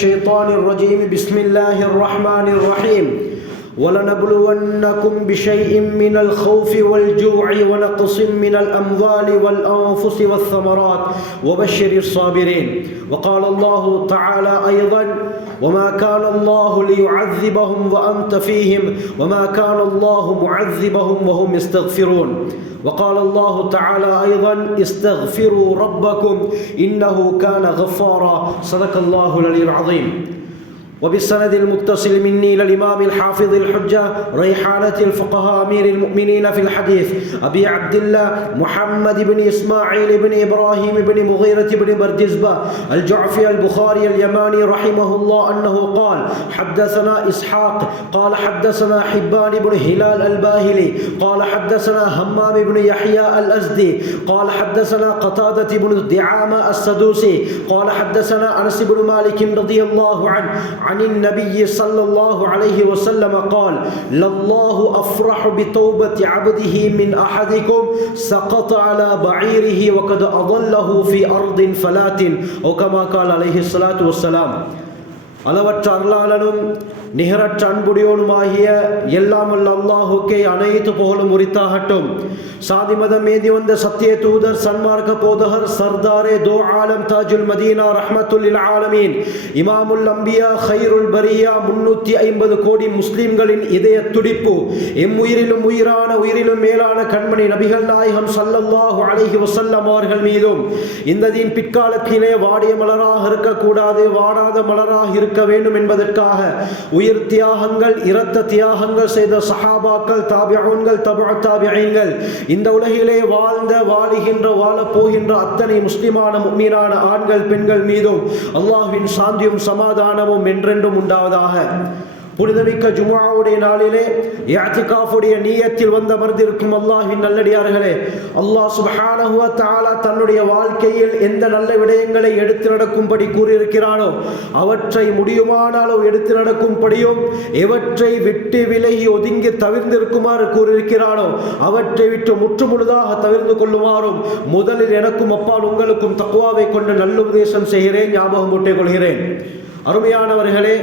الشيطان الرجيم بسم الله الرحمن الرحيم ولنبلونكم بشيء من الخوف والجوع ونقص من الأموال والأنفس والثمرات وبشر الصابرين. وقال الله تعالى أيضا وما كان الله ليعذبهم وأنت فيهم وما كان الله معذبهم وهم يستغفرون. وقال الله تعالى أيضا استغفروا ربكم إنه كان غفارا. صدق الله العلي العظيم. وبالسند المتصل مني للإمام الحافظ الحجة ريحانة الفقهاء أمير المؤمنين في الحديث أبي عبد الله محمد بن إسماعيل بن إبراهيم بن مغيرة بن بردزبة الجعفي البخاري اليماني رحمه الله أنه قال حدثنا إسحاق قال حدثنا حبان بن هلال الباهلي قال حدثنا همام بن يحيى الأزدي قال حدثنا قتادة بن دعامة السدوسي قال حدثنا أنس بن مالك رضي الله عنه عن النبي صلى الله عليه وسلم قال لله أفرح بتوبة عبده من أحدكم سقط على بعيره وقد أضله في أرض فلات أو كما قال عليه الصلاة والسلام. அளவற்ற அருளாளனும் நிகரற்ற அன்புடையோனுமாகிய எல்லாம் வல்ல அல்லாஹுக்கே அனைத்து புகழும் உரித்தாகட்டும். சாதி மதம் ஏந்தி வந்த சத்திய தூதர் சன்மார்க்க போதகர் சர்தாரே தோ ஆலம் தாஜுல் மதீனா ரஹ்மத்துல் ஆலமீன் இமாமுல் அம்பியா ஹைருல் பரியா 350 கோடி முஸ்லிம்களின் இதய துடிப்பு எம்முயிரிலும் உயிரான உயிரிலும் மேலான கண்மணி நபிகள் நாயகம் ஸல்லல்லாஹு அலைஹி வஸல்லம் அவர்கள் மீதும் இந்த தீன் பிற்காலத்திலே வாடிய மலராக இருக்கக்கூடாது, வாடாத மலராக இருக்க வேண்டும் என்பதற்காக உயிர் தியாகங்கள் இரத்த தியாகங்கள் செய்த சஹாபாக்கள் தாபிஊன்கள் தபு தாபிஈன்கள் இந்த உலகிலே வாழ்ந்த வாழுகின்ற வாழப் போகின்ற அத்தனை முஸ்லிமான முஃமினான ஆண்கள் பெண்கள் மீதும் அல்லாஹ்வின் சாந்தியும் சமாதானமும் என்றென்றும் உண்டாவதாக. புனிதமிக்க ஜும்ஆவுடைய நாளிலே இஅ்திகாஃபுடைய நியத்தில் வந்து அமர்ந்திருக்கும் அல்லாஹ்வின் நல்லடியார்களே, அல்லாஹ் சுப்ஹானஹு வ தஆலா தன்னுடைய வாழ்க்கையில் எந்த நல்ல விடயங்களை எடுத்து நடக்கும்படி கூறியிருக்கிறானோ அவற்றை முடியுமான அளவு எடுத்து நடக்கும்படியும் எவற்றை விட்டு விலகி ஒதுங்கி தவிர்ந்திருக்குமாறு கூறியிருக்கிறானோ அவற்றை விட்டு முற்றுமுழுதாக தவிர்த்து கொள்ளுமாறும் முதலில் எனக்கும் அப்பால் உங்களுக்கும் தக்வாவை கொண்டு நல்லுபதேசம் செய்கிறேன், ஞாபகம் ஊட்டிக் கொள்கிறேன். அருமையானவர்களே,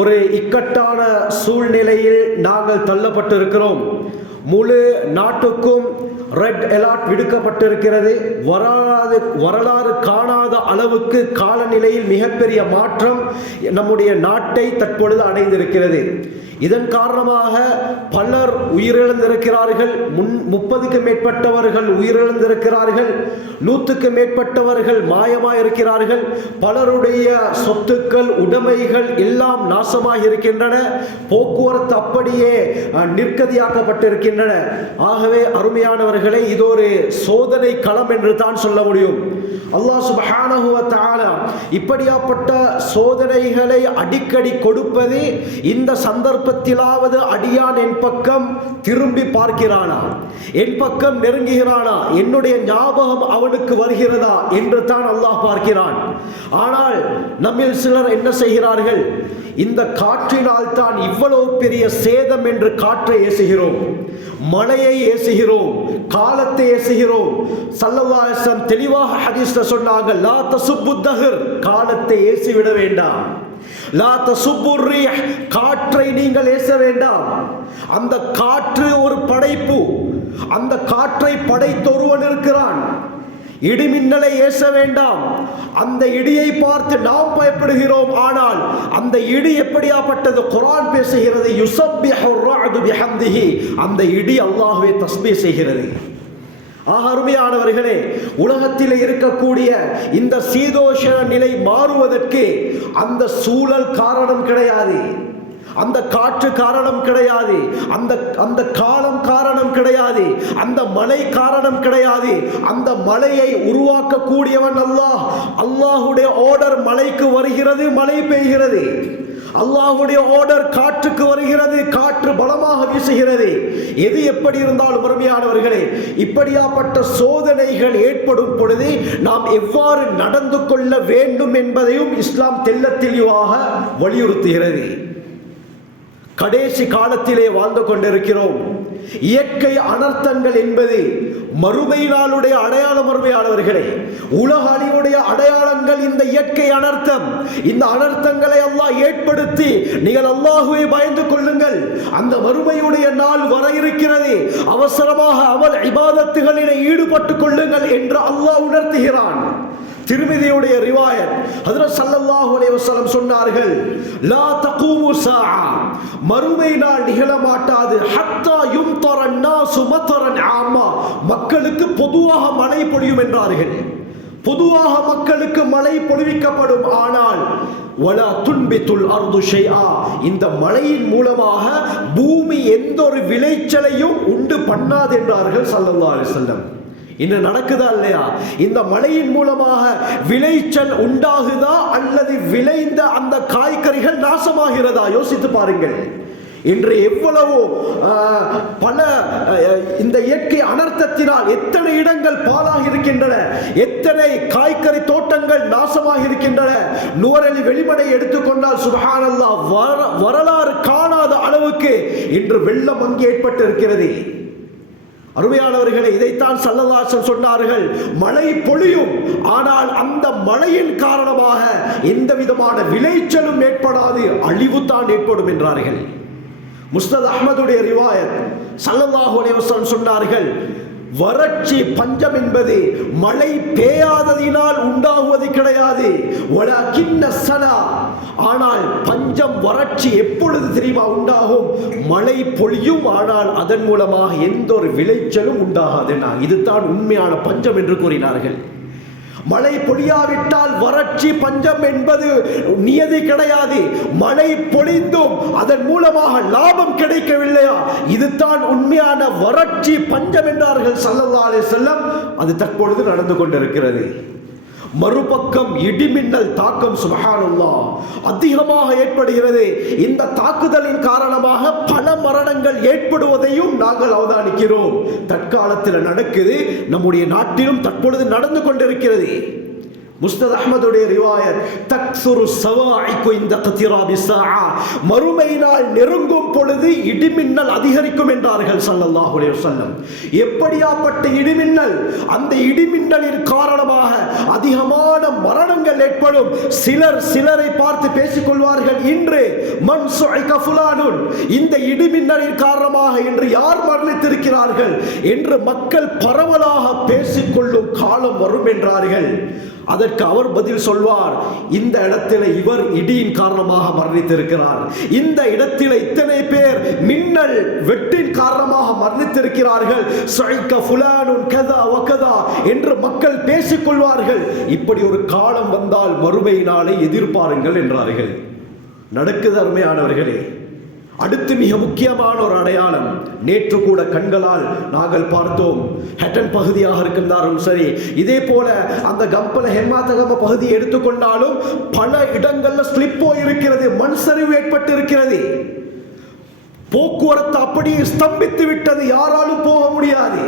ஒரு இக்கட்டான சூழ்நிலையில் நாங்கள் தள்ளப்பட்டிருக்கிறோம். முழு நாட்டுக்கும் ரெட் அலர்ட் விடுக்கப்பட்டிருக்கிறது. வரலாறு காணாத அளவுக்கு காலநிலையில் மிகப்பெரிய மாற்றம் நம்முடைய நாட்டை தற்பொழுது அடைந்திருக்கிறது. இதன் காரணமாக பலர் உயிரிழந்திருக்கிறார்கள். 30க்கு மேற்பட்டவர்கள் உயிரிழந்திருக்கிறார்கள். 100க்கு மேற்பட்டவர்கள் மாயமாயிருக்கிறார்கள். பலருடைய சொத்துக்கள் உடைமைகள் எல்லாம் நாசமாக இருக்கின்றன. போக்குவரத்து அப்படியே நிர்கதியாக்கப்பட்டிருக்கின்றன. ஆகவே அருமையானவர்களே, இது ஒரு சோதனை களம் என்று தான் சொல்ல முடியும். அல்லாஹ் சுப்ஹானஹு வ தஆலா இப்படியாப்பட்ட சோதனைகளை அடிக்கடி கொடுப்பது இந்த சந்தர்ப்பத்திலாவது அடியான் என் பக்கம் திரும்பி பார்க்கிறானா, என் பக்கம் நெருங்குகிறானா, என்னுடைய ஞாபகம் அவனுக்கு வருகிறதா என்று தான் அல்லாஹ் பார்க்கிறான். ஆனால் நம்மில் சிலர் என்ன செய்கிறார்கள்? இந்த காற்றினால் தான் இவ்வளவு பெரிய சேதம் என்று காற்றை ஏசுகிறோம், மழையை ஏசுகிறோம், காலத்தை ஏசுகிறோம். ஸல்லல்லாஹு அலைஹி வஸல்லம் தெளிவாக ஹதீஸ்ல சொன்னாங்க, லா தசுப்பு தஹர், காலத்தை ஏசிவிட வேண்டாம். லா தசுப்பு ரீஹ், காற்றை நீங்கள் ஏச வேண்டாம். அந்த காற்று ஒரு படைப்பு, அந்த காற்றை படைத்த ஒருவன் இருக்கிறான். இடிமின்னலை ஏச வேண்டாம். அந்த இடியை பார்த்து நாம் பயப்படுகிறோம். ஆனால் அந்த இடி எப்படியாப்பட்டது? குர்ஆன் பேசுகிறது, யுஸப்பிஹு ர்-ரஅது பிஹம்திஹி, அந்த இடி அல்லாஹ்வை தஸ்பீஹ் செய்கிறது. அருமையானவர்களே, உலகத்தில் இருக்கக்கூடிய இந்த சீதோஷண நிலை மாறுவதற்கு அந்த சூழல் காரணம் கிடையாது, அந்த காற்று காரணம் கிடையாது, அந்த காலம் காரணம் கிடையாது, அந்த மழை காரணம் கிடையாது. அந்த மழையை உருவாக்கக்கூடியவன் அல்லாஹ். அல்லாஹ்வுடைய ஆர்டர் மழைக்கு வருகிறது, மழை பெய்கிறது. அல்லாஹ்வுடைய ஆர்டர் காற்றுக்கு வருகிறது, காற்று பலமாக வீசுகிறது. எது எப்படி இருந்தாலும் அருமையானவர்களே, இப்படியாப்பட்ட சோதனைகள் ஏற்படும் பொழுது நாம் எவ்வாறு நடந்து கொள்ள வேண்டும் என்பதையும் இஸ்லாம் தெள்ளத் தெளிவாக வலியுறுத்துகிறது. கடைசி காலத்திலே வாழ்ந்து கொண்டிருக்கிறோம். இயற்கை அனர்த்தங்கள் என்பது மறுமை நாளுடைய அடையாளம். மறுமையானவர்களே, உலக அழிவுடைய அடையாளங்கள் இந்த இயற்கை அனர்த்தம். இந்த அனர்த்தங்களை அல்லாஹ் ஏற்படுத்தி நீங்கள் அல்லாஹ்வை பயந்து கொள்ளுங்கள், அந்த மறுமையுடைய நாள் வர இருக்கிறது, அவசரமாக அமல் இபாதத்துகளில் ஈடுபட்டுக் கொள்ளுங்கள் என்று அல்லாஹ் உணர்த்துகிறான். திருமிதியுடைய ரிவாயத், ஹஜ்ரத் ஸல்லல்லாஹு அலைஹி வஸல்லம் சொன்னார்கள், லா தகூமு ஸாஆ, மறுமை நாள் நிகழ மாட்டாது, ஹத்தா யும்தர الناس மத்ரன் ஆமா, மக்களுக்கு பொதுவாக மழை பொழியும் என்றார்கள். பொதுவாக மக்களுக்கு மழை பொழிவிக்கப்படும். ஆனால் வலா துன்பித்துல் அர்து ஷைஆ, இந்த மழையின் மூலமாக பூமி எந்த ஒரு விளைச்சலையும் உண்டு பண்ணாது என்றார்கள் ஸல்லல்லாஹு அலைஹி வஸல்லம். இன்று நடக்குதா இல்லையா? இந்த மழையின் மூலமாக விளைச்சல் உண்டாகுதா அல்லது விளைந்த அந்த காய்கறிகள் நாசமாகிறதா? யோசித்து பாருங்கள். இன்று எவ்வளவோ பல இந்த இயற்கை அனர்த்தத்தினால் எத்தனை இடங்கள் பாழாகி இருக்கின்றன, எத்தனை காய்கறி தோட்டங்கள் நாசமாக இருக்கின்றன. நுவரெலி வெளிமடை எடுத்துக்கொண்டால் சுப்ஹானல்லாஹ், வரலாறு காணாத அளவுக்கு இன்று வெள்ளம் அங்கே ஏற்பட்டு இருக்கிறது. அருமையானவர்களே, இதைத்தான் ஸல்லல்லாஹு அலைஹி வஸல்லம் சொன்னார்கள், மழை பொழியும், ஆனால் அந்த மழையின் காரணமாக எந்த விதமான விளைச்சலும் ஏற்படாது, அழிவு தான் ஏற்படும் என்றார்கள். முஸ்னத் அஹ்மதுடைய ரிவாயத், ஸல்லல்லாஹு அலைஹி வஸல்லம் சொன்னார்கள், வறட்சி பஞ்சம் என்பது மழை பெய்யாததினால் உண்டாகுவது கிடையாது. ஆனால் பஞ்சம் வறட்சி எப்பொழுது தெரியுமா உண்டாகும்? மழை பொழியும், ஆனால் அதன் மூலமாக எந்த ஒரு விளைச்சலும் உண்டாகாது. இதுதான் உண்மையான பஞ்சம் என்று கூறினார்கள். மழை பொழியாவிட்டால் வறட்சி பஞ்சம் என்பது நியதி கிடையாது. மழை பொழிந்தும் அதன் மூலமாக லாபம் கிடைக்கவில்லையா, இதுதான் உண்மையான வறட்சி பஞ்சம் என்றார்கள் ஸல்லல்லாஹு அலைஹி வஸல்லம். அது தற்பொழுது நடந்து கொண்டிருக்கிறது. மறுபக்கம் இடிமின்னல் தாக்கம் சுப்ஹானல்லாஹ் அதிகமாக ஏற்படுகிறது. இந்த தாக்குதலின் காரணமாக பல மரணங்கள் ஏற்படுவதையும் நாங்கள் அவதானிக்கிறோம். தற்காலத்தில் நடக்குது, நம்முடைய நாட்டிலும் தற்பொழுது நடந்து கொண்டிருக்கிறது. முஸ்னத் அஹ்மதுடைய ரிவாயத், தக்ஸுரு ஸவாஇகு இந்த கத்திராபி ஸாஆ, மறுமை நாள் நெருங்கும் பொழுது இடிமின்னல் அதிகரிக்கும் என்றார்கள் ஸல்லல்லாஹு அலைஹி வஸல்லம். எப்படியாப்பட்ட இடிமின்னல்! அந்த இடிமின்னலின் காரணமாக அதிகமான மரணங்கள் ஏற்படும். சிலரை பார்த்து பேசிக் கொள்வார்கள், இன்று மன் சுஇக ஃபுலானுன், இந்த இடிமின்னலின் காரணமாக இன்று யார் மரணித்திருக்கிறார்கள் என்று மக்கள் பரவலாக பேசிக்கொள்ளும் காலம் வரும் என்றார்கள். அதற்கு அவர் பதில் சொல்வார், இந்த இடத்தில் இவர் இடியின் காரணமாக மரணித்திருக்கிறார், இந்த இடத்தில் இத்தனை பேர் மின்னல் வெட்டின் காரணமாக மரணித்திருக்கிறார்கள், ஸுஇக ஃபுலானுன் கதா வகதா என்று மக்கள் பேசிக் கொள்வார்கள். இப்படி ஒரு காலம் வந்தால் மறுமை நாளை எதிர்பாருங்கள் என்றார்கள். நடக்குது அருமையானவர்களே. அடுத்து மிக முக்கியமான ஒரு அடையாளம், நேற்று கூட கண்களால் நாங்கள் பார்த்தோம். ஹட்டன் பகுதியாக இருக்கின்றாலும் சரி, இதே போல அந்த கம்பல ஹெமாத்தகம பகுதியை எடுத்துக்கொண்டாலும் பல இடங்கள்ல ஸ்லிப்போ இருக்கிறது, மண் சரிவு ஏற்பட்டு இருக்கிறது. போக்குவரத்து அப்படியே ஸ்தம்பித்து விட்டது, யாராலும் போக முடியாது.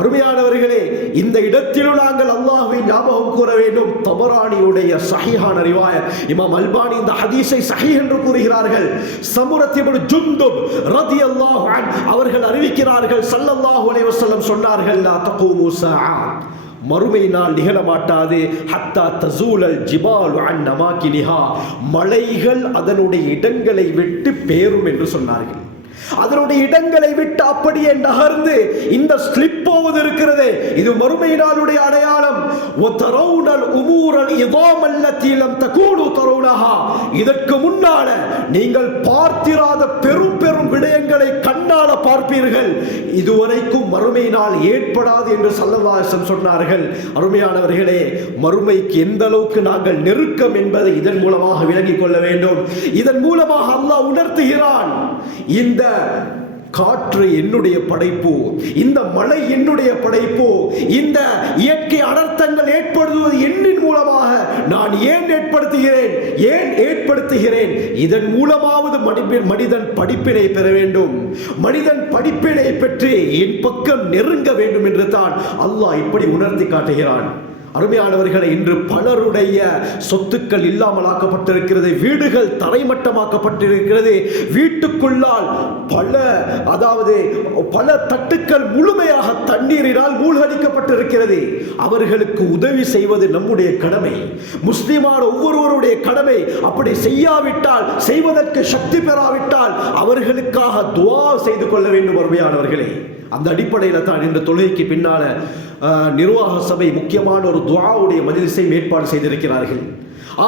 அருமையானவர்களே, இந்த இடத்திலும் நாங்கள் அல்லாஹ்வை ஞாபகம் கூற வேண்டும். தபரானியுடைய சஹீஹான ரிவாயத், இமாம் அல்பானி இந்த ஹதீஸை சஹீஹ் என்று கூறுகிறார்கள். சமுரத் இப்னு ஜுந்துப் ரலியல்லாஹு அன்ஹு அவர்கள் அறிவிக்கிறார்கள், ஸல்லல்லாஹு அலைஹி வஸல்லம் சொன்னார்கள், லா தகூமு ஸாஆ, மறுமை நாள் நிகழ மாட்டாது, ஹத்தா தஸூலல் ஜிபாலு அன் நமாகினிஹா, மலைகள் அதனுடைய இடங்களை விட்டு பேரும் என்று சொன்னார்கள். அதனுடைய இடங்களை விட்டு அப்படியே நகர்ந்து இந்த ஸ்லிப் போவது இருக்கிறது, இது மறுமை நாளுடைய அடையாளம். வதரவுனல் உமூரல் இதாம் அல்லதி லம் தகூனு தரவுனஹா, இதற்கு முன்னால நீங்கள் பார்த்திராத பெரும் பெரும் விடயங்களை கண்ணால பார்ப்பீர்கள், இதுவரைக்கும் மறுமை நாள் ஏற்படாது என்று ஸல்லல்லாஹு அலைஹி வஸல்லம் சொன்னார்கள். அருமையானவர்களே, மறுமைக்கு எந்த அளவுக்கு நாங்கள் நெருக்கம் என்பதை இதன் மூலமாக விளங்கிக் கொள்ள வேண்டும். இதன் மூலமாக அல்லாஹ் உணர்த்துகிறான், இந்த காற்று என்னுடைய படைப்பு, இந்த மழை என்னுடைய படைப்பு, இந்த இயற்கை அனர்த்தங்கள் ஏற்படுவது என்னின் மூலமாக நான் ஏன் ஏற்படுத்துகிறேன், இதன் மூலமாவது மனிதன் படிப்பினை பெற வேண்டும், மனிதன் படிப்பினை பெற்று என் பக்கம் நெருங்க வேண்டும் என்று தான் அல்லாஹ் இப்படி உணர்த்தி காட்டுகிறான். அருமையானவர்களை, இன்று பலருடைய சொத்துக்கள் இல்லாமலாக்கப்பட்டிருக்கிறது, வீடுகள் தரைமட்டமாக்கப்பட்டிருக்கிறது, வீட்டுக்குள்ளால் பல தட்டுக்கள் முழுமையாக தண்ணீரினால் மூழ்கடிக்கப்பட்டிருக்கிறது. அவர்களுக்கு உதவி செய்வது நம்முடைய கடமை, முஸ்லிமான ஒவ்வொருவருடைய கடமை. அப்படி செய்யாவிட்டால், செய்வதற்கு சக்தி பெறாவிட்டால் அவர்களுக்காக துஆ செய்து கொள்ள வேண்டும். அருமையானவர்களே, அந்த அடிப்படையில் தான் இந்த தொழுகைக்கு பின்னால நிர்வாக சபை முக்கியமான ஒரு துஆவுடைய மஜ்லிஸை ஏற்பாடு செய்திருக்கிறார்கள்.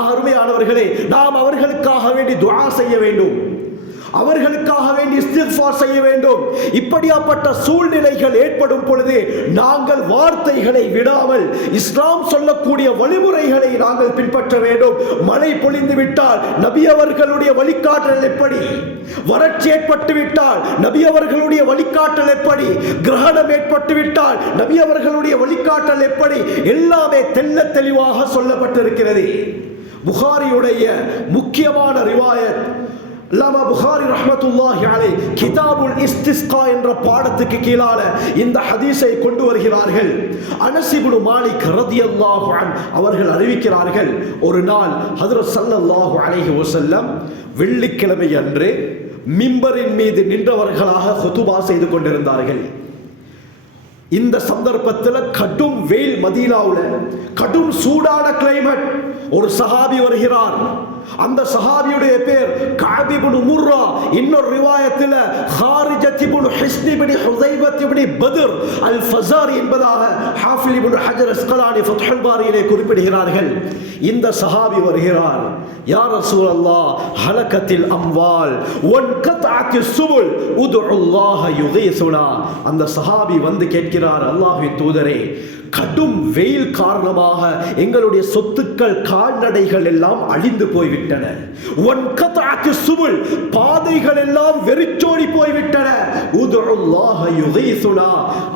அருமையானவர்களே, நாம் அவர்களுக்காக வேண்டி துஆ செய்ய வேண்டும், அவர்களுக்காக வேண்டி இஸ்திக்ஃபார் செய்ய வேண்டும். இப்படியாப்பட்ட சூழ்நிலைகள் ஏற்படும் பொழுது நாங்கள் வார்த்தைகளை விடாமல் இஸ்லாம் சொல்லக்கூடிய வழிமுறைகளை நாங்கள் பின்பற்ற வேண்டும். மழை பொழிந்து விட்டால் நபி அவர்களுடைய வழிகாட்டல் எப்படி, வறட்சி ஏற்பட்டு விட்டால் நபி அவர்களுடைய வழிகாட்டல் எப்படி, கிரகணம் ஏற்பட்டு விட்டால் நபி அவர்களுடைய வழிகாட்டல் எப்படி, எல்லாமே தெல்ல தெளிவாக சொல்லப்பட்டிருக்கிறது. புகாரியுடைய முக்கியமான ரிவாயத், அல்லாமா புகாரி ரஹ்மத்துல்லாஹி அலைஹி கிதாபுல் இஸ்திஸ்கா என்ற பாடத்துக்கு கீழால இந்த ஹதீஸை கொண்டு வருகிறார்கள். அனஸ் இப்னு மாலிக் ரலியல்லாஹு அன்ஹு அவர்கள் அறிவிக்கிறார்கள், ஒரு நாள் ஹஜ்ரத் ஸல்லல்லாஹு அலைஹி வஸல்லம் வெள்ளிக்கிழமை அன்று மிம்பரின் மீது நின்றவர்களாக குதுபா செய்து கொண்டிருந்தார்கள். இந்த சந்தர்ப்பத்தில் கடும் வெயில், மதீனாவுல கடும் சூடான கிளைமேட். ஒரு சஹாபி வருகிறார். அந்த சஹாபியுடைய பேர் கஅப் இப்னு முர்ரா. இன்னொரு ரிவாயத்தில் ஹாரிஜத் இப்னு ஹிஸ்ன் இப்னு ஹுதைபத் இப்னு பத்ர் அல் ஃபஸாரி என்பதாக ஹாஃபிஸ் இப்னு ஹஜர் அஸ்கலானி ஃபத்ஹுல் பாரியிலே குறிப்பிடுகிறார்கள். இந்த சஹாபி வருகிறார், யா ரசூலல்லாஹ் ஹலகத்தில் அம்வால் வன்கதஅத்திஸ் சுபுல் உதுல்லாஹ யுகீசுனா. அந்த சஹாபி வந்து கேட்கிறார், அல்லாஹ்வின் தூதரே, கடும் வெயில் காரணமாக எங்களுடைய சொத்துக்கள், கால்நடைகள் எல்லாம் அழிந்து போய்விட்டன. பாதைகள் எல்லாம் வெறிச்சோடி போய்விட்டன.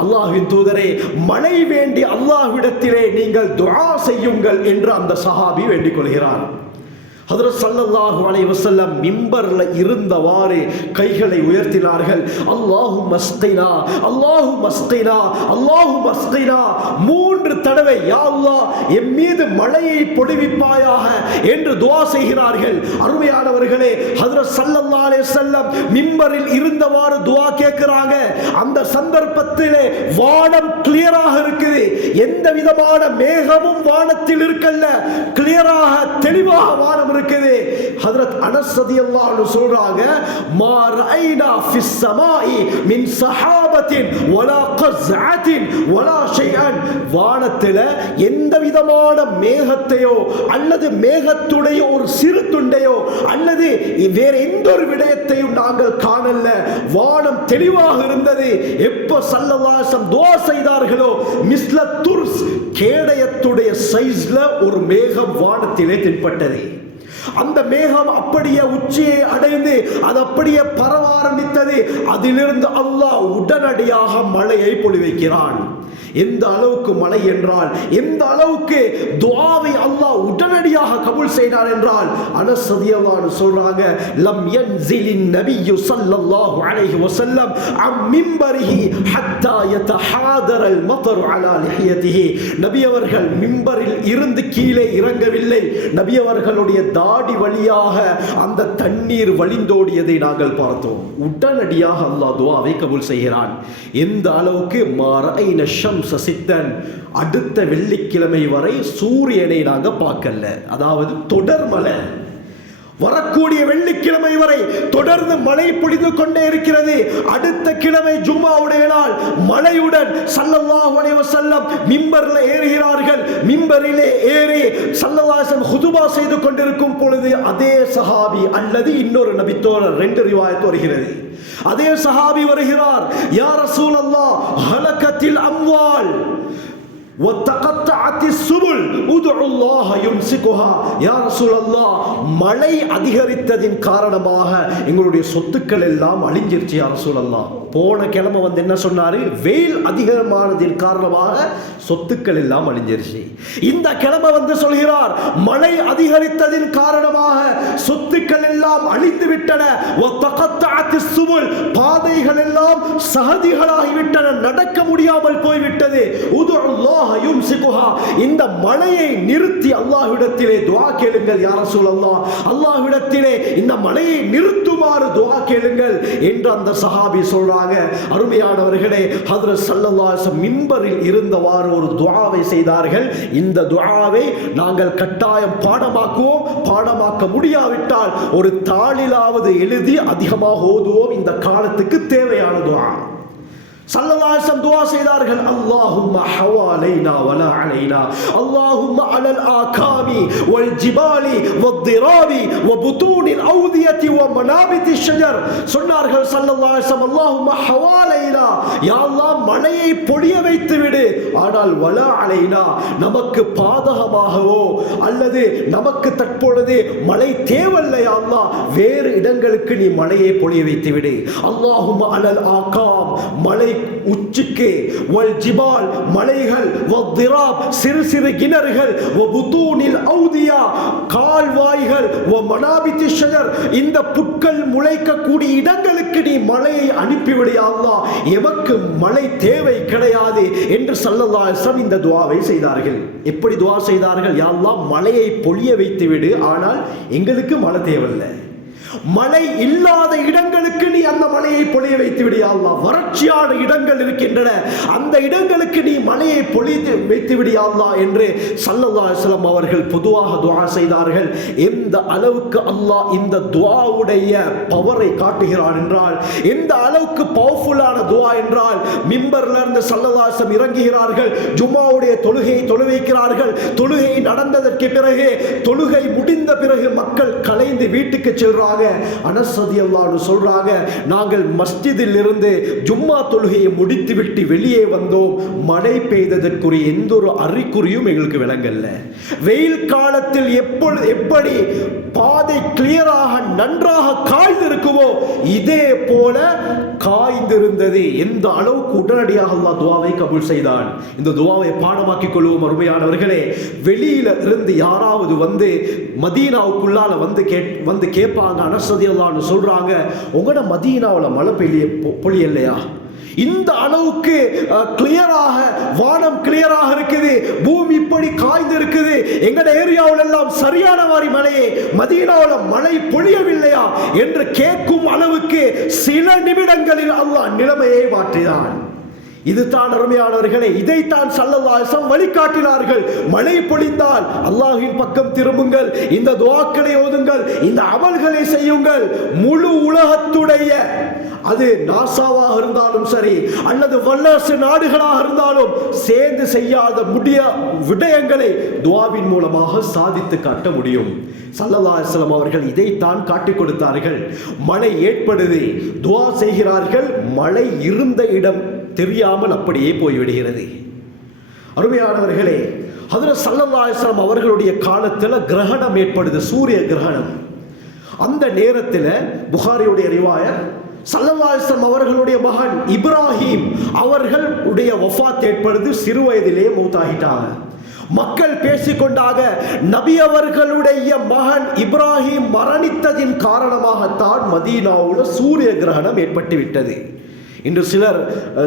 அல்லாஹ்வின் தூதரே, மழை வேண்டி அல்லாஹ்விடத்திலே நீங்கள் துஆ செய்யுங்கள் என்று அந்த சஹாபி வேண்டிக் கொள்கிறார். ஹஜ்ரத் ஸல்லல்லாஹு அலைஹி வஸல்லம் மிம்பர்ல இருந்தவாறு கைகளை உயர்த்தினார்கள். அல்லாஹும்ம அஸ்கினா, அல்லாஹும்ம அஸ்கினா, அல்லாஹும்ம அஸ்கினா. 3 தடவை யா அல்லாஹ் என் மீது மழையை பொழிவிப்பாயாக என்று துஆ செய்கிறார்கள். அருமையானவர்களே, ஹஜ்ரத் ஸல்லல்லாஹு அலைஹி வஸல்லம் மிம்பரில் இருந்தவாறு துஆ கேட்கிறாங்க. அந்த சந்தர்ப்பத்திலே வானம் கிளியராக இருக்குது, எந்த விதமான மேகமும் வானத்தில் இருக்கல்ல, கிளியராக தெளிவாக வானம் இருக்குது. ஹஜ்ரத் அனஸ் ரலியல்லாஹு அன்ஹு சொல்றாங்க, மா ரஐனா ஃபிஸ் ஸமாஇ மின் ஸஹாபத்தின் வலா கஸ்அத்தின் வலா ஷைஅன். வானத்தில எந்த விதமான மேகத்தையோ அல்லது மேகத்துடைய ஒரு சிறு துண்டையோ அல்லது வேற எந்த ஒரு விடயத்தையும் நாங்கள் காணல. வானம் தெளிவாக இருந்தது. எப்ப ஸல்லல்லாஹு அலைஹி வஸல்லம் துஆ செய்தார்களோ, மிஸ்ல துர்ஸ் கேடயத்துடைய சைஸ்ல ஒரு மேகம் வானத்திலே தென்பட்டது. அந்த மேகம் அப்படியே உச்சியை அடைந்து அது அப்படியே பரவ ஆரம்பித்தது. அதிலிருந்து அல்லாஹ் உடனடியாக மழையை பொழிவைக்கிறான். எந்த அளவுக்கு மழை என்றால், எந்த அளவுக்கு துஆவை அல்லாஹ் உடனடியாக கபூல் செய்தார் என்றால், அனஸ் ரலியல்லாஹு அன்ஹு சொல்றாங்க, லம் யன்ஸிலின் நபியு ஸல்லல்லாஹு அலைஹி வஸல்லம் அம் மிம்பரிஹி ஹத்தா யதஹாதரல் மத்ரு அலா லிஹியதிஹி. நபி அவர்கள் மிம்பரில் இருந்து கீழே இறங்கவில்லை. நபி அவர்களுடைய தாடி வழியாக அந்த தண்ணீர் வழிந்தோடியதை நாங்கள் பார்த்தோம். உடனடியாக அல்லாஹ் துஆவை கபூல் செய்கிறான். எந்த அளவுக்கு மாரஐன ஷம்ஸ சித்தன், அடுத்த வெள்ளிக்கிழமை வரை சூரியனை நாங்க பார்க்கல. அதாவது தொடர் மழை, வரக்கூடிய வெள்ளிக்கிழமை வரை தொடர்ந்து மழை பொழிந்து கொண்டே இருக்கிறது. அடுத்த கிழமை ஜும்மாவுடைய நாள் மழையுடன் ஸல்லல்லாஹு அலைஹி வஸல்லம் மிம்பர்ல ஏறுகிறார்கள். மிம்பரிலே ஏறி ஸல்லல்லாஹு அலைஹி வஸல்லம் குதுபா செய்து கொண்டிருக்கும் பொழுது அதே சஹாபி அல்லது இன்னொரு நபித்தோழர், 2 ரிவாயத் வருகிறது, அதே சஹாபி வருகிறார். யா ரசூலல்லாஹ் ஹலகத்தில் அம்வால் மழை அதிகரித்ததின் காரணமாக எங்களுடைய சொத்துக்கள் எல்லாம் அழிஞ்சிருச்சு யா ரசூலல்லாஹ். போன கிழமை வந்து என்ன சொன்னாரு, வெயில் அதிகமானதின் காரணமாக சொத்துக்கள் எல்லாம் அழிஞ்சிருச்சு. இந்த கிழமை வந்து சொல்கிறார், மழை அதிகரித்ததின் காரணமாக சொத்துக்கள் எல்லாம் அழிந்து விட்டன, பாதைகள் எல்லாம் சகதிகளாகிவிட்டன, நடக்க முடியாமல் போய்விட்டது. இந்த மழையை நிறுத்தி அல்லாஹ்விடத்திலே துஆ கேளுங்கள் யா ரசூலல்லாஹ், அல்லாஹ்விடத்திலே இந்த மழையை நிறுத்துமாறு துஆ கேளுங்கள் என்று அந்த சஹாபி சொல்றாங்க. அருமையானவர்களே, ஹஜ்ரத் ஸல்லல்லாஹு அலைஹி வஸல்லம் மிம்பரில் இருந்தவாறு ஒரு துஆவை செய்தார்கள். இந்த துஆவை நாங்கள் கட்டாயம் பாடமாக்குவோம். பாடமாக்க முடியாவிட்டால் ஒரு தாளிலாவது எழுதி அதிகமாக ஓதுவோம். இந்த காலத்துக்கு தேவையான துஆ. ஸல்லல்லாஹு அலைஹி வஸல்லம் துஆ செய்தார்கள். அல்லாஹும்ம ஹவாலைனா வலா அலைனா, அல்லாஹும்ம அலல் ஆகாமி வல் ஜிபாலி வத்திராபி வபுதூனில் அவுதியதி வமனாபிதி ஷஜர். சொன்னார்கள் ஸல்லல்லாஹு அலைஹி வஸல்லம், அல்லாஹும்ம ஹவாலைனா, யா அல்லாஹ் மழையை பொழிய வைத்து விடு. ஆனால் வலா அலைனா, நமக்கு பாதகமாகவோ அல்லது நமக்கு தற்பொழுது மழை தேவையில்லை யா அல்லாஹ், வேறு இடங்களுக்கு நீ மழையை பொழிய வைத்து விடு. அல்லாஹும்ம அலல் ஆகாம், மழை உச்சிக்கு, வல் ஜிபால் மலைகள், வத்திராப் சிறு சிறு கிணறுகள், வபுதூனில் அவுதியா கால்வாய்கள், வமனாபித்தி ஷஜர் இந்த புட்கள் முளைக்கக்கூடிய இடங்களுக்கு நீ மழையை அனுப்பிவிடு யா அல்லாஹ், எமக்கு மழை தேவை கிடையாது என்று ஸல்லல்லாஹு அலைஹி வஸல்லம் இந்த துஆவை செய்தார்கள். எப்படி துஆ செய்தார்கள்? யா அல்லாஹ் மழையை பொழிய வைத்து விடு, ஆனால் எங்களுக்கு மழை தேவையில்லை. மழை இல்லாத இடங்களுக்கு நீ அந்த மழையை பொழிய வைத்து விடு யா அல்லாஹ். வறட்சியான இடங்கள் இருக்கின்றன, அந்த இடங்களுக்கு நீ மழையை பொழிய வைத்து விடு யா அல்லாஹ் என்று ஸல்லல்லாஹு அலைஹி வஸல்லம் அவர்கள் பொதுவாக துஆ செய்தார்கள். எந்த அளவுக்கு அல்லாஹ் இந்த துஆவுடைய பவரை காட்டுகிறான் என்றால், எந்த அளவுக்கு பவர்ஃபுல்லான துஆ என்றால், மிம்பர்ல இருந்து ஸல்லல்லாஹு அலைஹி வஸல்லம் இறங்குகிறார்கள், ஜும்மாவுடைய தொழுகையை தொழு வைக்கிறார்கள். தொழுகை நடந்ததற்கு பிறகு, தொழுகை முடிந்த பிறகு மக்கள் கலைந்து வீட்டுக்கு செல்றாங்க. அனஸ் ரலியல்லாஹு அன்ஹு சொல்றாங்க, நாங்கள் மஸ்ஜிதில் இருந்து ஜும்மா தொழுகையை முடித்துவிட்டு வெளியே வந்தோம், மழை பெய்ததற்குரிய எந்த ஒரு அறிகுறியும் எங்களுக்கு விளங்கல்ல. வெயில் காலத்தில் எப்படி பாதை கிளியராக நன்றாக காய்ந்திருக்குமோ இதே போல காய்ந்திருந்தது. எந்த அளவுக்கு உடனடியாக அல்லாஹ் துஆவை கபூல் செய்தான். இந்த துஆவை பாடமாக்கிக் கொள்வோம். அருமையானவர்களே, வெளியில இருந்து யாராவது வந்து மதீனாவுக்குள்ளால வந்து கேட்பாங்க. அனஸ் ரலியல்லாஹு அன்ஹு சொல்றாங்க, உங்களோட மதீனாவுல மழை பொழியலையா? இந்த அளவுக்கு கிளியராக, வானம் கிளியராக இருக்குது, பூமி இப்படி காய்ந்து இருக்குது, எங்கட ஏரியாவில் எல்லாம் சரியான மாதிரி மழையே, மதீனாவில் மழை பொழியவில்லையா என்று கேட்கும் அளவுக்கு சில நிமிடங்களில் அல்லாஹ் நிலைமையை மாற்றினான். இதுதான் அருமையானவர்களே, இதைத்தான் ஸல்லல்லாஹு அலைஹி வஸல்லம் வழிகாட்டினார்கள். மழை பொழிந்தால் அல்லாஹ்வின் பக்கம் திரும்புங்கள், இந்த துஆக்களை ஓதுங்கள், இந்த அமல்களை செய்யுங்கள். முழு உலகத்துடைய, அது நாசாவாக இருந்தாலும் சரி அல்லது வல்லரசு நாடுகளாக இருந்தாலும் சேர்ந்து செய்யாத விடயங்களை துஆவின் மூலமாக சாதித்து காட்ட முடியும். ஸல்லல்லாஹு அலைஹி வஸல்லம் அவர்கள் இதைத்தான் காட்டிக் கொடுத்தார்கள். மழை ஏற்படுது, துஆ செய்கிறார்கள், மழை இருந்த இடம் தெரியாமல் அப்படியே போய்விடுகிறது. அருமையானவர்களே, ஹஜ்ரத் ஸல்லல்லாஹு அலைஹி வஸல்லம் அவர்களுடைய காலத்தில் கிரகணம் ஏற்படுது, சூரிய கிரகணம். அந்த நேரத்தில் புகாரியுடைய ரிவாயத், ஸல்லல்லாஹு அலைஹி வஸல்லம் அவர்களுடைய மகன் இப்ராஹிம் அவர்களுடைய வஃபாத் ஏற்படுது, சிறு வயதிலே மௌத்தாகிட்டாங்க. மக்கள் பேசிக்கொண்டாக, நபி அவர்களுடைய மகன் இப்ராஹிம் மரணித்ததின் காரணமாகத்தான் மதீனாவுல சூரிய கிரகணம் ஏற்பட்டு விட்டது. இன்று சிலர்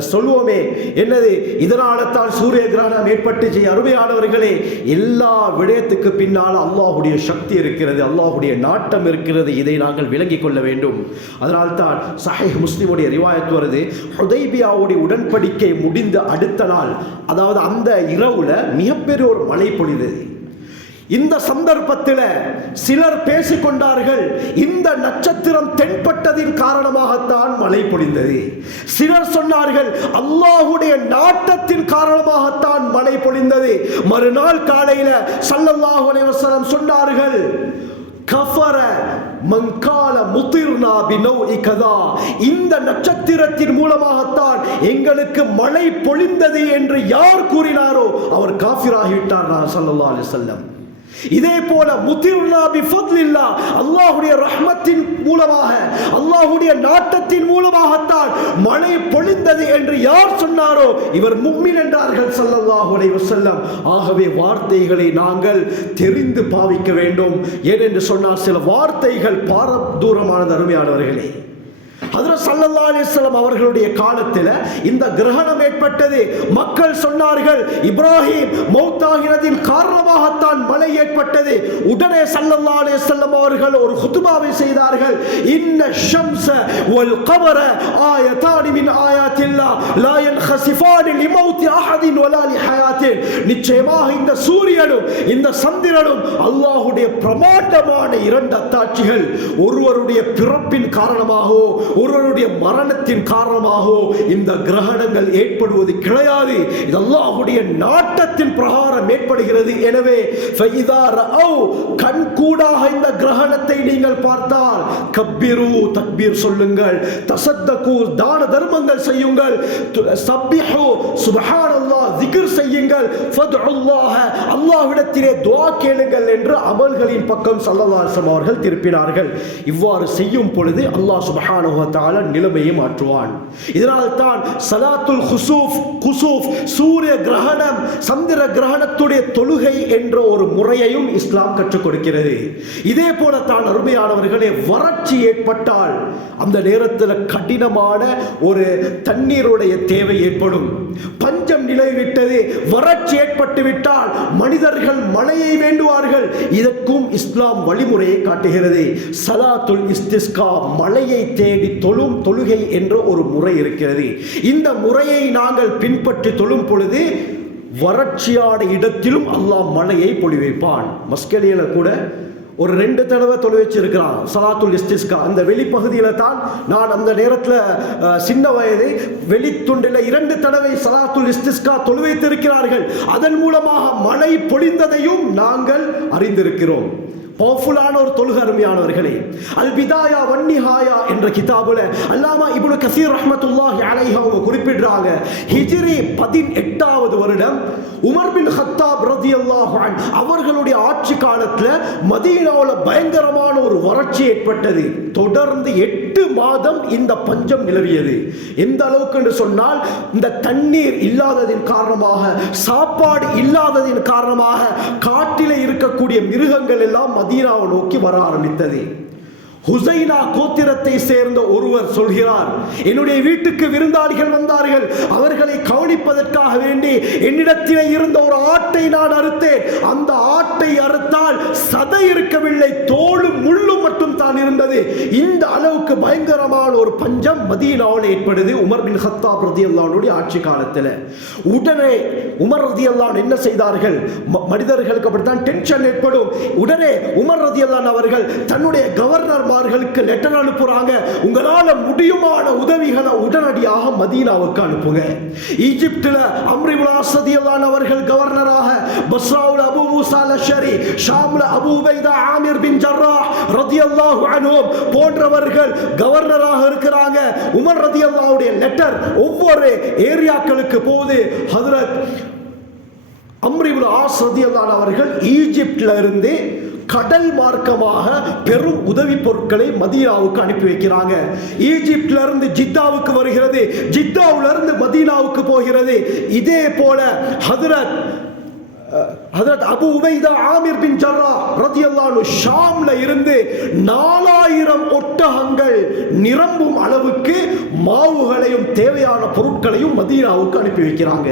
சொல்வோமே, என்னது இதனால தான் சூரிய கிரகணம் ஏற்பட்டுச்சு. அருமையானவர்களே, எல்லா விடயத்துக்கு பின்னால் அல்லாஹுடைய சக்தி இருக்கிறது, அல்லாஹுடைய நாட்டம் இருக்கிறது. இதை நாங்கள் விளங்கிக் கொள்ள வேண்டும். அதனால்தான் சஹீஹ் முஸ்லிமுடைய ரிவாயத் வருது, ஹுதைபியாவுடைய உடன்படிக்கை முடிந்த அடுத்த நாள், அதாவது அந்த இரவுல மிகப்பெரிய ஒரு மழை பொழிந்தது. இந்த சந்தர்ப்பத்தில் சிலர் பேசிக்கொண்டார்கள், இந்த நட்சத்திரம் தென்பட்டதின் காரணமாகத்தான் மழை பொழிந்தது. சிலர் சொன்னார்கள், அல்லாஹுடைய நாட்டத்தின் காரணமாகத்தான் மழை பொழிந்தது. மறுநாள் காலையில் ஸல்லல்லாஹு அலைஹி வஸல்லம் சொன்னார்கள், கஃபர மன்கால முதிர்னா பினௌஇ கதா, இந்த நட்சத்திரத்தின் மூலமாகத்தான் எங்களுக்கு மழை பொழிந்தது என்று யார் கூறினாரோ அவர் காஃபிராகிவிட்டார் ஸல்லல்லாஹு அலைஹி வஸல்லம். இதே போல முதிர்னா பிஃபத்லில்லா, அல்லாஹ்வுடைய ரஹ்மத்தின் மூலமாக, அல்லாஹ்வுடைய நாட்டத்தின் மூலமாகத்தான் மழை பொழிந்தது என்று யார் சொன்னாரோ இவர் முஃமின் என்றார்கள் ஸல்லல்லாஹு அலைஹி வஸல்லம். ஆகவே வார்த்தைகளை நாங்கள் தெரிந்து பாவிக்க வேண்டும். ஏனென்று சொன்னால் சில வார்த்தைகள் பாரதூரமானது. அருமையானவர்களே, ஹஜ்ரத் ஸல்லல்லாஹு அலைஹி வஸல்லம் அவர்களுடைய காலத்தில் இந்த கிரகணம் ஏற்பட்டது. மக்கள் சொன்னார்கள் இப்ராஹிம் மௌத்தாகினதின் காரணமாகத்தான் மழை ஏற்பட்டது. உடனே ஸல்லல்லாஹு அலைஹி வஸல்லம் அவர்கள் ஒரு குத்பாவை செய்தார்கள். இன்ன ஷம்ஸ வல் கமர ஆயதான் மின் ஆயாத்தில்லாஹ் லா யன்ஹஸிஃபான் லிமௌத்தி அஹதின் வலா லிஹயாத்தின். நிச்சயமாக இந்த சூரியனும் இந்த சந்திரனும் அல்லாஹ்வுடைய பிரமாண்டமான இரண்டு அத்தாட்சிகள். ஒருவருடைய பிறப்பின் காரணமாகவோ ஒருவருடைய மரணத்தின் காரணமாக இந்த கிரகணங்கள் ஏற்படுவது கிடையாது. இது அல்லாஹ்வுடைய நாட்டத்தின் பிரகாரம் ஏற்படுகிறது. எனவே கண்கூடாக இந்த கிரகணத்தை நீங்கள் பார்த்தால் கப்பிரு, தக்பீர் சொல்லுங்கள், தசத்தகு, தான தர்மங்கள் செய்யுங்கள், சப்பிஹு சுப்ஹானல்லாஹ், திக்ர் செய்யுங்கள், ஃபதுல்லாஹ, அல்லாஹ்விடத்திலே துஆ கேளுங்கள் என்று அமல்களின் பக்கம் ஸல்லல்லாஹு அலைஹி வஸல்லம் அவர்கள் திருப்பினார்கள். இவ்வாறு செய்யும் பொழுது அல்லாஹ் சுப்ஹானஹு வ தஆலா நிலைமையை மாற்றுவான். இதனால் தான் ஸலாத்துல் குசூஃப், சூரிய கிரகணம், சந்திர கிரகணத்துடைய தொழுகை என்ற ஒரு முறையையும் இஸ்லாம் கற்றுக் கொடுக்கிறது. இதே போல தான் அருமையானவர்களே, வறட்சி ஏற்பட்டால் அந்த நேரத்தில் கடினமான ஒரு தண்ணீருடைய தேவை ஏற்படும். பஞ்சம் நிலைவிட்டது, வறட்சி ஏற்பட்டு விட்டால் மனிதர்கள் மழையை வேண்டுவார்கள். இதற்கும் இஸ்லாம் வழிமுறையை காட்டுகிறது. ஸலாத்துல் இஸ்திஸ்கா, மழையை தேடி தொழும் தொழுகை என்ற ஒரு முறை இருக்கிறது. இந்த முறையை நாங்கள் பின்பற்றி தொழும் பொழுது வறட்சியான இடத்திலும் அல்லாஹ் மழையை பொழிவைப்பான். மஸ்கலியில கூட ஒரு 2 தடவை தொழு வச்சிருக்கிறான் ஸலாத்துல் இஸ்திஸ்கா. அந்த வெளிப்பகுதியில் தான் நான் அந்த நேரத்தில் சின்ன வயது வெளித்துண்டில் 2 தடவை ஸலாத்துல் இஸ்திஸ்கா தொழு வைத்திருக்கிறார்கள். அதன் மூலமாக மழை பொழிந்ததையும் நாங்கள் அறிந்திருக்கிறோம். பவர்ஃபுல்லான ஒரு தொழுகை. அருமையானவர்களே, அல் பிதாயா வன் நிஹாயா என்ற கிதாபுல அல்லாமா இப்னு கஸீர் ரஹ்மத்துல்லாஹி அலைஹி அவங்க குறிப்பிடுறாங்க, ஹிஜ்ரி 18வது வருடம் உமர் பின் கத்தாப் ரலியல்லாஹு அன்ஹு அவர்களுடைய ஆட்சி காலத்தில் மதீனாவுல பயங்கரமான ஒரு வறட்சி ஏற்பட்டது. தொடர்ந்து 8 மாதம் இந்த பஞ்சம் நிலவியது. எந்த அளவுக்கு என்று சொன்னால், இந்த தண்ணீர் இல்லாததின் காரணமாக, சாப்பாடு இல்லாததின் காரணமாக காட்டிலே இருக்கக்கூடிய மிருகங்கள் எல்லாம் மதீனாவை நோக்கி வர ஆரம்பித்தது. ஹுசைனா கோத்திரத்தை சேர்ந்த ஒருவர் சொல்கிறார், என்னுடைய வீட்டுக்கு விருந்தாளிகள் வந்தார்கள். அவர்களை கவனிப்பதற்காக வேண்டி என்னிடத்திலே இருந்த ஒரு ஆட்டை நான் அறுத்தேன். அந்த ஆட்டை அறுத்தால் சதை இருக்கவில்லை, தோலும் முள்ளும் மட்டும் தான் இருந்தது. இந்த அளவுக்கு பயங்கரமான ஒரு பஞ்சம் மதீனாவில் ஏற்படுது உமர் பின் கத்தாப் ரலியல்லாஹு அன்ஹு ஆட்சி காலத்தில். உடனே உமர் ரலியல்லாஹு அன்ஹு என்ன செய்தார்கள், மனிதர்களுக்கு அப்படித்தான் டென்ஷன் ஏற்படும். உடனே உமர் ரலியல்லாஹு அன்ஹு அவர்கள் தன்னுடைய கவர்னர் லெட்டர் அனுப்புறாங்க, உங்களால முடியுமான உதவிகளை உடனடியாக மதீனாவுக்கு அனுப்புங்க. ஈஜிப்தில் அம்ர் இப்னு ஆஸ் ரலியல்லாஹு அன்ஹு அவர்கள் கவர்னராக, பஸ்ராவுல அபூ மூஸா அல்-அஷ்அரி, ஷாம்ல அபூ உபைதா ஆமிர் பின் ஜர்ராஹ் ரலியல்லாஹு அன்ஹு போன்றவர்கள் கவர்னராக இருக்கிறாங்க. உமர் ரலியல்லாஹு அன்ஹுடைய லெட்டர் ஒவ்வொரு ஏரியாக்களுக்கு போகுது. ஹஜ்ரத் அம்ர் இப்னு ஆஸ் ரலியல்லாஹு அன்ஹு அவர்கள் ஈஜிப்ட்ல இருந்து கடல் மார்க்கமாக பெரும் உதவி பொருட்களை மதீனாவுக்கு அனுப்பி வைக்கிறாங்க. ஈஜிப்ட்ல இருந்து ஜித்தாவுக்கு வருகிறது, ஜித்தாவுல இருந்து மதீனாவுக்கு போகிறது. இதே போல ஹஜ்ரத் அபூ உபைதா ஆமிர் பின் ஜர்ராஹ் ரலியல்லாஹு அன்ஹு ஷாம்ல இருந்து 4000 ஒட்டகங்கள் நிரம்பும் அளவுக்கு மாவுகளையும் தேவையான பொருட்களையும் மதீனாவுக்கு அனுப்பி வைக்கிறாங்க.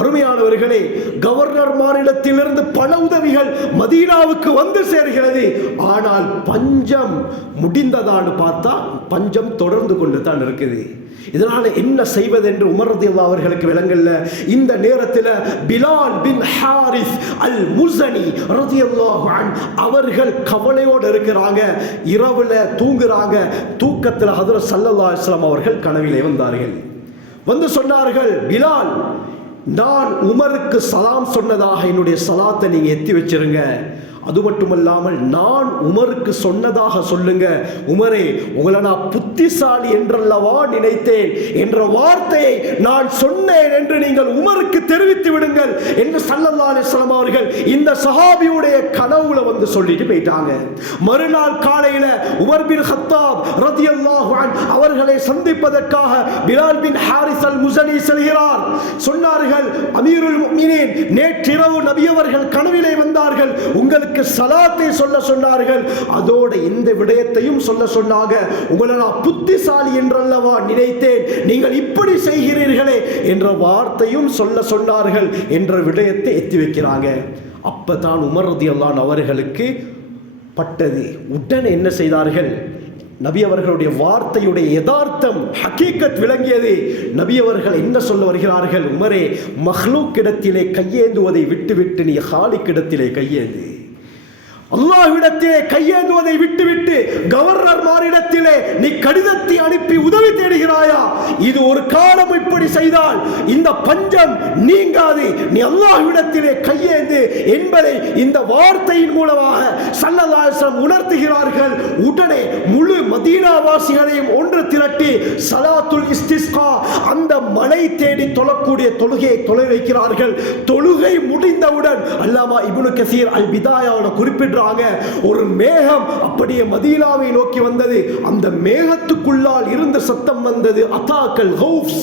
அருமையானவர்களே, கவர்னர் மாநிலத்திலிருந்து பல உதவிகள் மதீனாவுக்கு வந்து சேர்கிறது. ஆனால் பஞ்சம் முடிந்ததான்னு பார்த்தா பஞ்சம் தொடர்ந்து கொண்டு தான் இருக்குது. இதனால என்ன செய்வது என்று உமர் ரலியல்லாஹு அவர்களுக்கு விளங்கல்ல. இந்த நேரத்தில் பிலால் பின் ஹாரிஸ் அல் முஸனி ரலியல்லாஹு அன்ஹு அவர்கள் கவலையோடு இருக்கிறாங்க. இரவுல தூங்குறாங்க. தூக்கத்தில் ஹஜ்ரத் ஸல்லல்லாஹு அலைஹி வஸல்லம் அவர்கள் கனவிலே வந்தார்கள். வந்து சொன்னார்கள், பிலால், நான் உமருக்கு சலாம் சொன்னதாக என்னுடைய சலாத்தை நீங்க எத்தி வச்சிருங்க. அது மட்டுமல்லாமல் நான் உமருக்கு சொன்னதாக சொல்லுங்க, உமரே உங்களை நான் புத்திசாலி என்றல்லவா நினைத்தேன் என்ற வார்த்தையை நான் சொன்னேன் என்று நீங்கள் உமருக்கு தெரிவித்து விடுங்கள் என்று ஸல்லல்லாஹு அலைஹி வஸல்லம் அவர்கள் இந்த சஹாபியுடைய கனவுல வந்து சொல்லிட்டு போயிட்டாங்க. மறுநாள் காலையில உமர் பின் கத்தாப் ரலியல்லாஹு அன்ஹு அவர்களை சந்திப்பதற்காக பிலால் பின் ஹாரிஸ் அல் முஸனி செல்கிறார். சொன்னார்கள், அமீருல் முஃமினீன், நேற்றிரவு நபி அவர்கள் கனவிலே வந்தார்கள், உங்களுக்கு சலாத்தை சொல்ல சொன்னார்கள், அதோட இந்த விடயத்தையும் சொல்ல சொன்னாங்க. உங்களை நான் புத்திசாலி என்றல்லவா நினைத்தேன், நீங்கள் இப்படி செய்கிறீர்களே என்ற வார்த்தையும் சொல்ல சொன்னார்கள் என்ற விடயத்தை எத்தி வைக்கிறாங்க. அப்பதான் உமர் ரலியல்லாஹு அன்ஹு அவர்களுக்கு பட்டது. உடனே என்ன செய்தார்கள்? நபி அவர்களுடைய வார்த்தையுடைய யதார்த்தம் ஹகீகத் விளங்கியது. நபி அவர்கள் என்ன சொல்ல வருகிறார்கள்? உமரே, மஹ்லூக் இடத்திலே கையேந்துவதை விட்டுவிட்டு நீ ஹாலிக் இடத்திலே கையேந்து. அல்லாஹ்விடத்திலே கையேந்துவதை விட்டுவிட்டு கவர்னர் மாரிடத்திலே நீ கடிதத்தை அனுப்பி உதவி தேடுகிறாயா? இது ஒரு காலம் இப்படி செய்தால் இந்த பஞ்சம் நீங்காது. நீ அல்லாஹ்விடத்திலே கையேந்து என்பதை இந்த வார்த்தையின் மூலமாக ஸல்லல்லாஹு அலைஹி வஸல்லம் உணர்த்துகிறார்கள். உடனே முழு மதீனாவாசிகளையும் ஒன்று திரட்டி ஸலாத்துல் இஸ்திஸ்கா, அந்த மழை தேடி தொழக்கூடிய தொழுகையை தொலை வைக்கிறார்கள். தொழுகை முடிந்தவுடன் அல்லாமா இப்னு கஸீர் அல் பிதாயாவோட குறிப்பிட்ட ஒரு மேகம் அப்படியே மதீனாவை நோக்கி வந்தது. அந்த மேகத்துக்குள்ளால் இருந்து சத்தம் வந்தது, அதாக்கல் ஹவுஸ்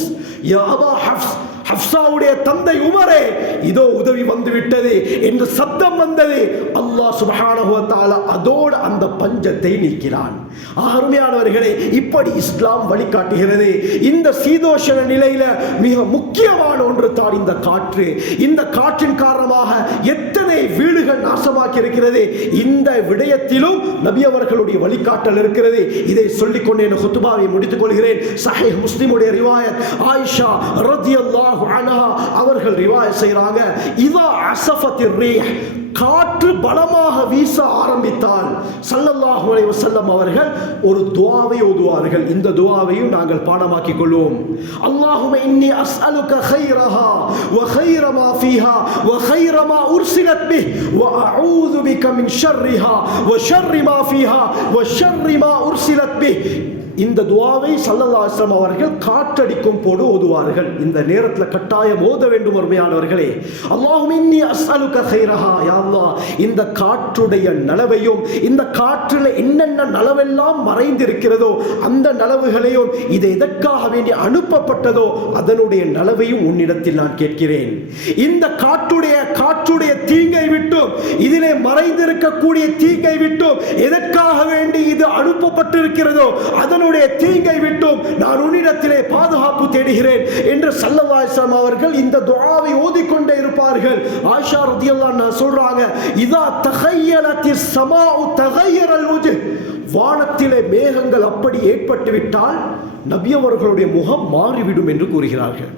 யா அபா ஹஃப்ஸ், ஹஃப்ஸாவுடைய தந்தை உமரே, இதோ உதவி வந்து விட்டது என்று சத்தம் வந்தது. அல்லாஹ் சுப்ஹானஹு வ தஆலா அதோடு அந்த பஞ்சத்தை நீக்கினான். அருமையானவர்களே, இப்படி இஸ்லாம் வழிகாட்டுகிறது. இந்த சீதோஷண நிலையில மிக முக்கியமான ஒன்று தான் இந்த காற்று. இந்த காற்றின் காரணமாக எத்தனை வீடுகள் நாசமாக்கி இருக்கிறது. இந்த விடயத்திலும் நபி அவர்களுடைய வழிகாட்டல் இருக்கிறது. இதை சொல்லிக்கொண்டு என் ஹுத்பாவை முடித்துக் கொள்கிறேன். சஹீஹ் முஸ்லிமுடைய ரிவாயத், ஆயிஷா ரலியல்லாஹு அன்ஹா அவர்கள் ரிவாயத் செய்றாங்க, இதா அஸஃபத்திர் ரீஹ், காற்று பலமாக வீச ஆரம்பித்தால் ஸல்லல்லாஹு அலைஹி வஸல்லம் அவர்கள் ஒரு துஆவை ஓதுவார்கள். இந்த துஆவையும் நாங்கள் பாடமாக்கிக் கொள்வோம். அல்லாஹும்ம இன்னி அஸ்அலுக கைரஹா வ கைர மா ஃபீஹா வ கைர மா உர்சிலத் பிஹ் வ அஊது பிக மின் ஷர்ரிஹா வ ஷர்ரி மா ஃபீஹா வ ஷர்ரி மா உர்சிலத் பிஹ். இந்த துஆவை ஸல்லல்லாஹு அலைஹி வஸல்லம் அவர்கள் காற்றடிக்கும் போது ஓதுவார்கள். இந்த நேரத்தில் கட்டாயம் ஓத வேண்டும். அருமையானவர்களே, அல்லாஹும்ம இன்னி அஸ்அலுக கைரஹா, யா அல்லாஹ், இந்த காற்றுடைய நலவையும் இந்த காற்றில் என்னென்ன நலவெல்லாம் மறைந்திருக்கிறதோ அந்த நலவுகளையும் இது எதற்காக வேண்டி அனுப்பப்பட்டதோ அதனுடைய நலவையும் உன்னிடத்தில் நான் கேட்கிறேன். இந்த காற்றுடைய தீங்கை விட்டும் இதிலே மறைந்திருக்கக்கூடிய தீங்கை விட்டும் எதற்காக வேண்டி இது அனுப்பப்பட்டிருக்கிறதோ அதனுடைய தீங்கை விட்டும் நான் உன்னிடத்திலே பாதுகாப்பு தேடுகிறேன் என்று ஸல்லல்லாஹு அலைஹி வஸல்லம் அவர்கள் இந்த துஆவை ஓதிக்கொண்டே இருப்பார்கள். ஆயிஷா ரலியல்லாஹு அன்ஹா சொல்றாங்க, இதா தகய்யலத்திஸ் ஸமாஉ தகய்யரல் வஜ், வானத்திலே மேகங்கள் அப்படி ஏற்பட்டு விட்டால் நபி அவர்களுடைய முகம் மாறிவிடும் என்று கூறுகிறார்கள்.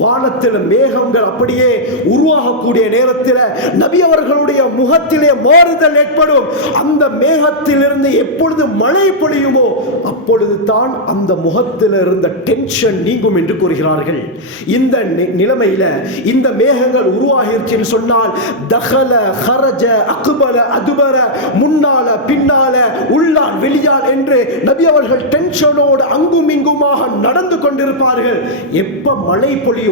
வானத்தில் மேகங்கள் அப்படியே உருவாகக்கூடிய நேரத்தில் நபி அவர்களுடைய முகத்திலே மாறுதல் ஏற்படும். அந்த மேகத்திலிருந்து எப்பொழுது மழை பொழியுமோ அப்பொழுது தான் அந்த முகத்தில் இருந்த டென்ஷன் நீங்கும் என்று கூறுகிறார்கள். இந்த நிலைமையில இந்த மேகங்கள் உருவாகிருச்சுன்னு சொன்னால் தஹல ஹரஜ அக்பல அதுபர, முன்னால பின்னால உள்ளால் வெளியால் என்று நபி அவர்கள் டென்ஷனோடு அங்கும் இங்குமாக நடந்து கொண்டிருப்பார்கள். எப்ப மழை பொழியுமோ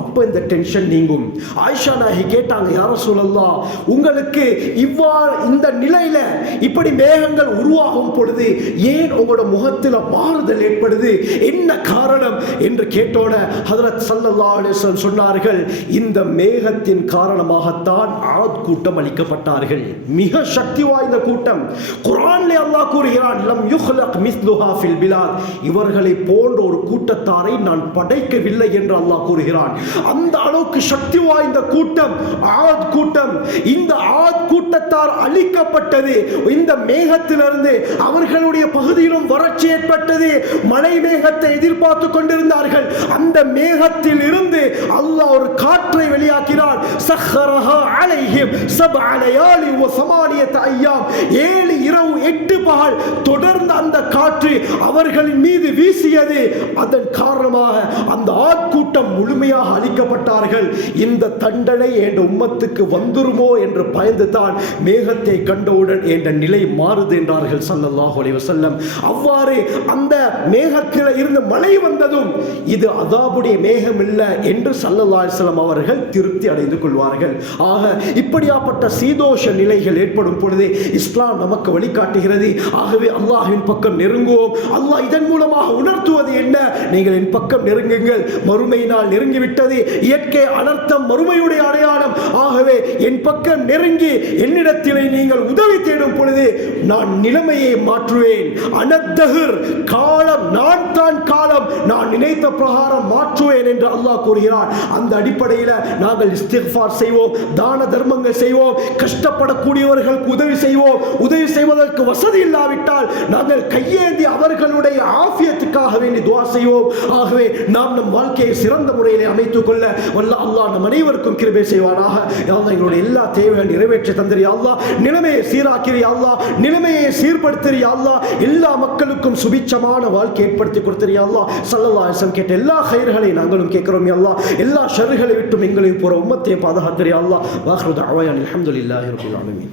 அப்ப இந்த டென்ஷன் நீங்கும். ஆயிஷா நாயகி கேட்டாங்க, யா ரசூலல்லாஹ், உங்களுக்கு இவ்வாறு இந்த நிலையில இப்படி மேகங்கள் உருவாகும் பொழுது ஏன் உங்களோட முகத்தில் மாறுதல் ஏற்படுது, என்ன காரணம் என்று கேட்டோட ஹஜ்ரத் ஸல்லல்லாஹு அலைஹி வஸல்லம் சொன்னார்கள், இந்த மேகத்தின் காரணமாகத்தான் ஆத் கூட்டம் அளிக்கப்பட்டார்கள். மிக சக்தி வாய்ந்த கூட்டம். குர்ஆனிலே அல்லாஹ் கூறுகிறான், லம் யுக்லக் மிஸ்லுஹா ஃபில் பிலாத், இவர்களை போன்ற ஒரு கூட்டத்தாரை நான் படைக்கவில்லை என்று அல்லாஹ் கூறுகிறான். அந்த அளவுக்கு சக்தி வாய்ந்த கூட்டம் ஆத் கூட்டம். இந்த ஆத் கூட்டத்தார் அழிக்கப்பட்டது. இந்த மேகத்திலிருந்து அவர்களுடைய பகுதியிலும் வறட்சி ஏற்பட்டது. மழை மேகத்தை எதிர்பார்த்து கொண்டிருந்தார்கள். அந்த மேகத்தில் இருந்து அல்லாஹ் ஒரு காற்றை வெளியாக்கினார். சஹரஹா அலைஹிம் சப்அ லயாலி வ ஸமானியத அய்யாம், 7 இரவு 8 ஆனால் தொடர்ந்து அந்த காற்று அவர்களின் மீது வீசியது. அதன் காரணமாக அந்த ஆட்கூட்டம் முழுமையாக அழிக்கப்பட்டார்கள். இந்த தண்டனை என்ற உம்மத்துக்கு வந்துருமோ என்று பயந்து தான் மேகத்தை கண்டவுடன் என்ற நிலை மாறுது என்றார்கள் ஸல்லல்லாஹு அலைஹி வஸல்லம். அவ்வாறு அந்த மேகத்தில் இருந்து மழை வந்ததும் இது அதாபுடைய மேகம் இல்லை என்று ஸல்லல்லாஹு அலைஹி வஸல்லம் அவர்கள் திருப்தி அடைந்து கொள்வார்கள். ஆக இப்படியாப்பட்ட சீதோஷ நிலைகள் ஏற்படும் பொழுது இஸ்லாம் நமக்கு வழிகாட்டுகிறது. ஆகவே அல்லாஹ்வின் பக்கம் நெருங்குவோம். அல்லாஹ் இதன் மூலமாக உணர்த்துவது என்ன? நீங்கள் என் பக்கம் நெருங்குங்கள், மறுமை நாள் நெருங்கிவிட்டது. இயற்கை அனர்த்தம் மறுமையுடைய அடையாளம். ஆகவே என் பக்கம் நெருங்கி என்னிடத்திலே நீங்கள் உதவி தேடும் பொழுது நான் நிலைமையை மாற்றுவேன். அனத்தஹர் காலம், நான் தான் காலம், நான் நினைத்த பிரகாரம் மாற்றுவேன் என்று அல்லாஹ் கூறுகிறார். அந்த அடிப்படையில் நாங்கள் இஸ்திக்ஃபார் செய்வோம், தான தர்மங்கள் செய்வோம், கஷ்டப்படக்கூடியவர்களுக்கு உதவி செய்வோம். உதவி செய்வதற்கு வசதி இல்லாவிட்டால் நாங்கள் கையேந்தி அவர்களுடைய ஆஃபியத்துக்காக வேண்டி துஆ செய்வோம். ஆகவே நாம் நம் வாழ்க்கையை சிறந்த முறையில் அமைத்துக் கொள்ள வல்ல அல்லாஹ் நம் அனைவருக்கும் கிருபை செய்வானாக. யா அல்லாஹ் எங்களுடைய எல்லா தேவைகளை நிறைவேற்றி தந்திரியா அல்லாஹ், நிலைமையை சீராக்கிறியா அல்லாஹ், நிலைமையை சீர்படுத்திறியா அல்லாஹ், எல்லா மக்களுக்கும் சுபிட்சமான வாழ்க்கை ஏற்படுத்தி கொடுத்திரியா அல்லாஹ். ஸல்லல்லாஹு அலைஹி வஸல்லம் கேட்ட எல்லா கைர்களை நாங்களும் கேட்கிறோம் யா அல்லாஹ். எல்லா ஷர்களை விட்டும் எங்களையும் போற உம்மத்தை பாதுகாத்திரியா அல்லாஹ். வாஹிரு தஅவானா அல்ஹம்துலில்லாஹி ரப்பில் ஆலமீன்.